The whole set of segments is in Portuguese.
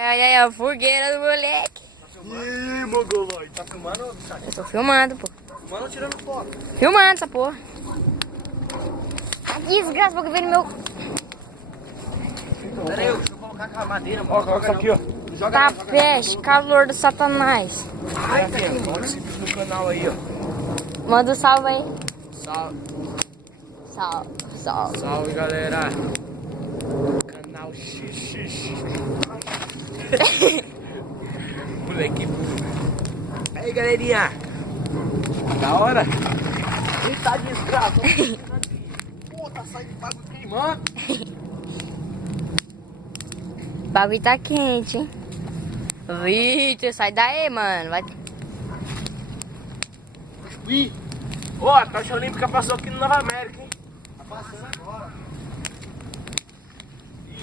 Ai, ai, a fogueira do moleque. Ih, mongoloide. Tá filmando, Bissarra? Eu tô filmando, pô. Filmando ou tirando foto? Filmando essa porra. A desgraça, porque veio no meu... Pera aí, deixa eu colocar aquela madeira. Ó, coloca isso aqui, ó. Tá peste, calor do satanás. Ai, filho, bora esse vídeo no canal aí, ó. Manda um salve aí. Salve. Salve. Salve, galera. Canal XXX. Moleque burro. Aí, galerinha. Da hora. Eita, desgraça. Pô, tá saindo bagulho queimando. O bagulho tá quente, hein? Vitor, sai daí, mano. Vai... Ih. Ó, a taxa olímpica passou aqui no Nova América, hein? Tá passando agora.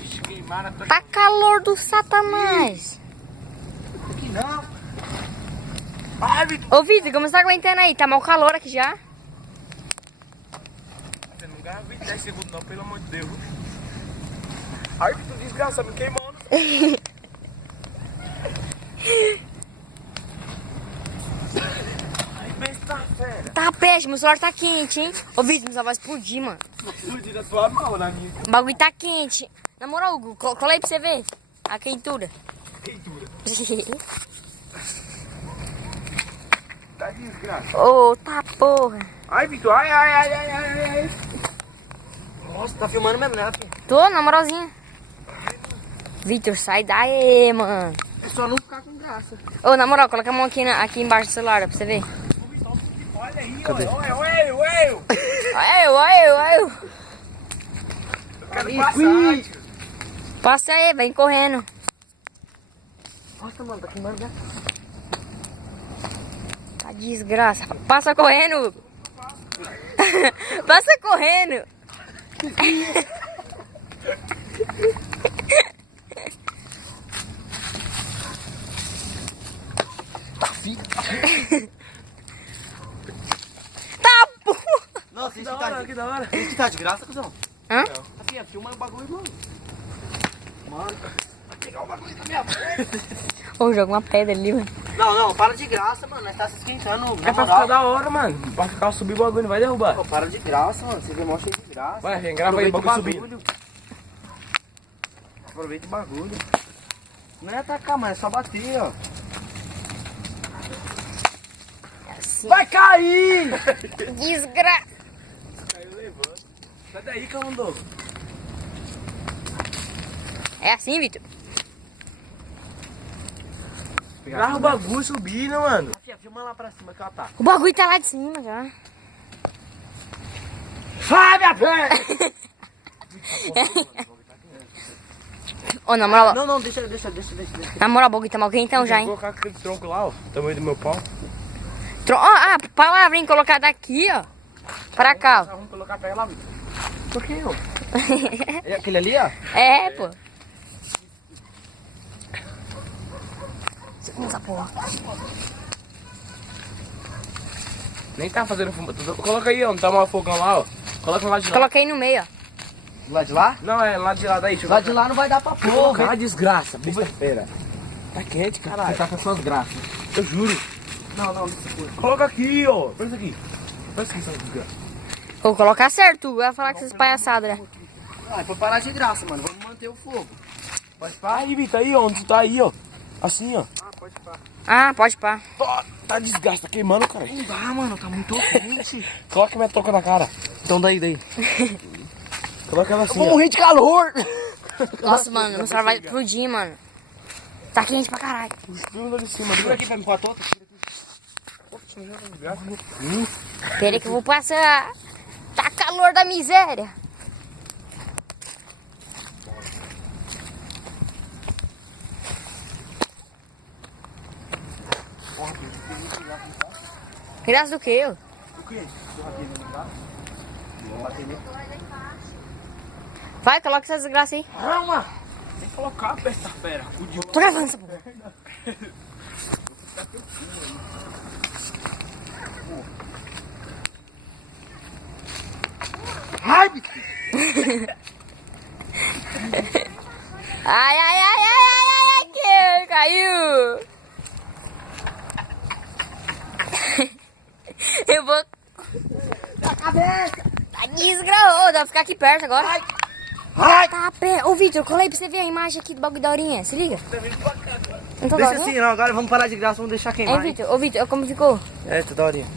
Ixi, queimaram a tocha. Tá calor do satanás. Aqui não. Ai, Vitor. Ô, Vitor, como você tá aguentando aí? Tá mal calor aqui já? Você não ganha 10 segundos não, pelo amor de Deus. Ai, Vitor, desgraça, me queimando. Ai, besta fera. Tá peste, meu celular tá quente, hein? Ô, Vitor, meu celular vai explodir, mano. Explodiu na sua mão, na minha. O bagulho tá quente. Na moral, Hugo, cola aí pra você ver a quentura. Queitura. Tá desgraça. Ô, tá porra. Ai, Vitor, ai. Nossa, tá filmando mesmo, né, filho? Tô, na moralzinha. Vitor, sai daí, mano. É só não ficar com graça. Ô, na moral, coloca a mão aqui embaixo do celular, ó, pra você ver. Olha aí, Cadê? olha. Ai. Quero passar. Passa aí, vem correndo. Nossa, mano, tá queimando, né? Tá desgraça. Passa correndo, Hugo. Passa correndo. Tá fica. Tá porra. Nossa, isso que da hora. Isso tá de graça, cuzão? Hã? Assim, filma o bagulho, mano. Mano, vai pegar o bagulho da minha frente. Ô, joga uma pedra ali, mano. Não, para de graça, mano. Nós tá se esquentando. É pra ficar da hora, mano. Pra ficar subir o bagulho, não vai derrubar. Pô, para de graça, mano. Você demonstra de graça. Vai, vem, grava aí o bagulho subindo. Aproveita o bagulho. Não é atacar, mano. É só bater, ó. Assim. Vai cair! Desgraça. Caiu levando. Sai daí, Camundongo. É assim, Vitor? Grava o bagulho subindo, mano. Filma lá pra cima que eu ataco. O bagulho tá lá de cima já. Vai, minha perna! Ô, na moral, Não, deixa. na moral, o bagulho tá mal quentão já, Vou hein? colocar aquele tronco lá, ó. Tamanho do meu pau. Palavrinha colocar daqui, ó. Pra cá, ó. Vamos colocar pra lá, Vitor. Por que, ó? É aquele ali, ó? É, pô. Essa porra. Nem tá fazendo fumaça. Coloca aí, ó. Não tá mal fogão lá, ó. Coloca lá de lá. Coloquei no meio, ó. Do lado de lá? Não, é lá de lá daí. Deixa eu Lá de lá não vai dar pra colocar. porra. Desgraça, besta-feira. Tá quente, caralho. Você tá com suas graças. Eu juro. Não, deixa eu Coloca aqui, ó. Faz isso aqui. Faz isso aqui, sua desgraça. Vou colocar certo, vai falar com essas palhaçadas, né? Ah, é pra parar de graça, mano. Vamos manter o fogo. Pode pá. Aí, Vitor, aí, ó. Onde tu tá aí, ó. Assim, ó. Ah, pode parar. Ah, pode pá. Tá desgraça, tá queimando, cara. Não dá, mano. Tá muito quente. Coloca minha touca na cara. Então daí. Coloca ela assim, Vou ó. morrer de calor. Nossa, mano, meu celular vai explodir, mano. Tá quente pra caralho. Espirra de cima. Segura aqui pra me pôr a touca. Peraí que eu vou passar. Tá calor da miséria. Graças do que? O quê? Vai, coloca essas desgraças aí. Calma. Tem que colocar, besta fera. Tô gravando essa porra. Ai, bicho. Ai, ai, ai, ai, ai, ai, ai, que Tá desgraçado. Dá pra ficar aqui perto agora. Ai! Tá perto. Ô, Vitor, cola aí pra você ver a imagem aqui do bagulho da horinha. Se liga. Não tô Deixa da horinha? assim, não. Agora vamos parar de graça, vamos deixar queimar. É, Vitor. Ô, Vitor, como ficou? É, tá da horinha.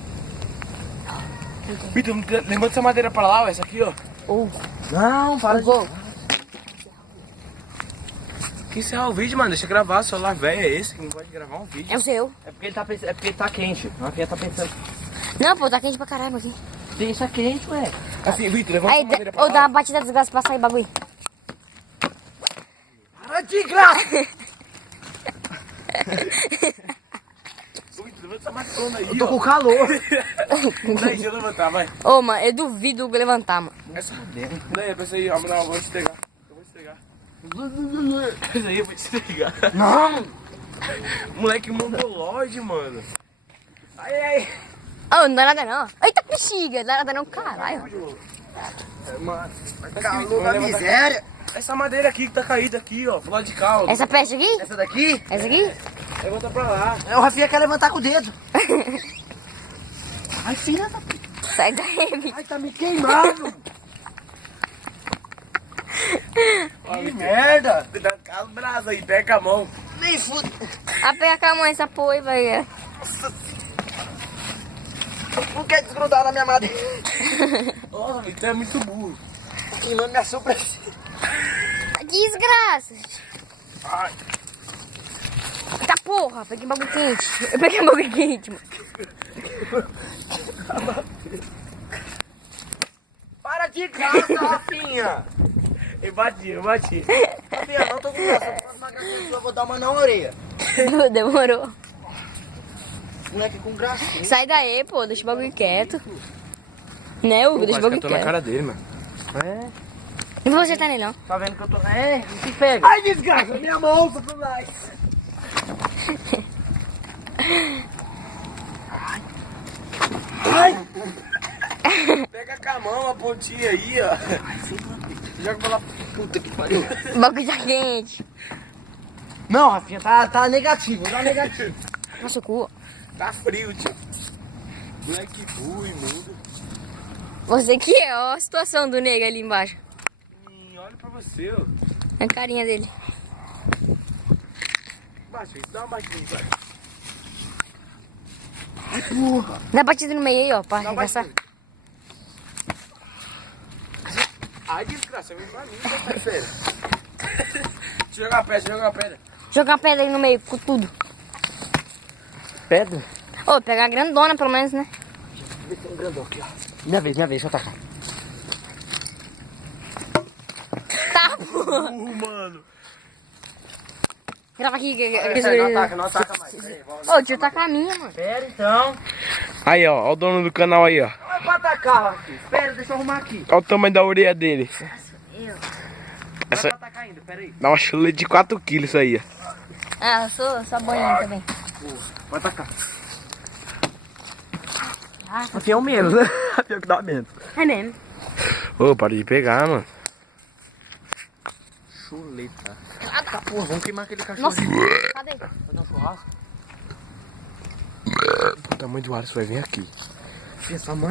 Vitor, levanta essa madeira pra lá, ó. Essa aqui, ó. Ô, Não, para de... gol. Que encerrar o vídeo, mano. Deixa eu gravar. O celular velho é esse que não pode gravar um vídeo. É o seu. É porque ele tá, é porque ele tá quente. A Rafinha tá pensando. Não, pô, tá quente pra caralho aqui. Deixa quente, ué. Assim, Vitor, levanta Aí, essa madeira pra ô, lá. dá uma batida desgraça pra sair bagulho. Para de graça! Vitor, levanta essa madeira aí, Eu tô ó. com calor. Daí, deixa eu levantar, vai. Ô, mano, eu duvido o levantar, mano. Essa daí, essa aí, ó. Não, eu vou estregar. Eu vou estregar. Essa aí eu vou estregar. Não! Moleque mongolode, mano. Ai, ai. Ô, não dá nada não. Eita, bexiga. Não dá nada não, caralho. Mano, Calor da miséria. essa madeira aqui que tá caída aqui, ó. Pro lado de cá, ó. Essa peste aqui? Essa daqui, Essa aqui? Levanta pra lá. o Rafinha quer levantar com o dedo. Ai, filha da... Sai daí, Vitor. Ai, tá me queimando. Que merda. Cuidado com as brasas aí, pega a mão. Nem fude. Ah, pega com a mão essa porra aí, vai. Não quer desgrudar na minha madeira. Nossa, Vitor é muito burro. Queimando minha sobrancelha. Desgraça. Ai, Eita porra, peguei um bagulho quente. Eu peguei um bagulho quente, mano. Para de graça, Rafinha. eu bati. Rafinha, não tô com graça. Se fosse uma graça, eu vou dar uma na orelha. Demorou. Moleque com gracinha. Sai daí, pô. Deixa o bagulho quieto. Né, Hugo? Deixa o bagulho eu tô na quieto. cara dele, mano. É, Não vou acertar nele, não. tá vendo que eu tô... É, não se pega. Ai, desgraça, minha mão, Satanás. Ai. Pega com a mão, a pontinha aí, ó. Joga pra lá. Puta que pariu. O bagulho tá quente. Não, Rafinha, tá negativo, tá negativo. Nossa, o cu. Tá frio, tio. Moleque burro e mudo. Você que é, ó a situação do nego ali embaixo. Olha pra você, ó. A carinha dele. Baixa isso, dá uma batidinha, vai. Dá batida no meio aí, ó, pra Dá arregaçar. batida. Ai, desgraça, vem pra mim, tá feira. Deixa eu jogar uma pedra, Jogar uma pedra aí no meio, com tudo. Pedra? Ô, pegar a grandona pelo menos, né? Vê se tem um grandão aqui, ó. Minha vez, deixa eu tacar. Tá, pô. mano. Grava aqui. Não ataca mais. Pera aí, vamos. Ô, deixa eu tacar a minha, mano. Espera então. Aí, ó o dono do canal aí, ó. Não é pra atacar, Rafinha. Espera, deixa eu arrumar aqui. Olha o tamanho da orelha dele. Não Essa- é pra atacar ainda, pera aí. Dá uma chuleta de 4 quilos isso aí, ó. Ah, eu sou boinha também. Vai atacar. Ah, Rafinha é o menos, né? Rafinha é o que dá menos. é mesmo. Ô, para de pegar, mano. Chuleta. Ah, tá. Pô, vamos queimar aquele cachorro. Nossa, cadê? Fazer um churrasco. O tamanho do ar, você vai vir aqui. Filha, sua mãe.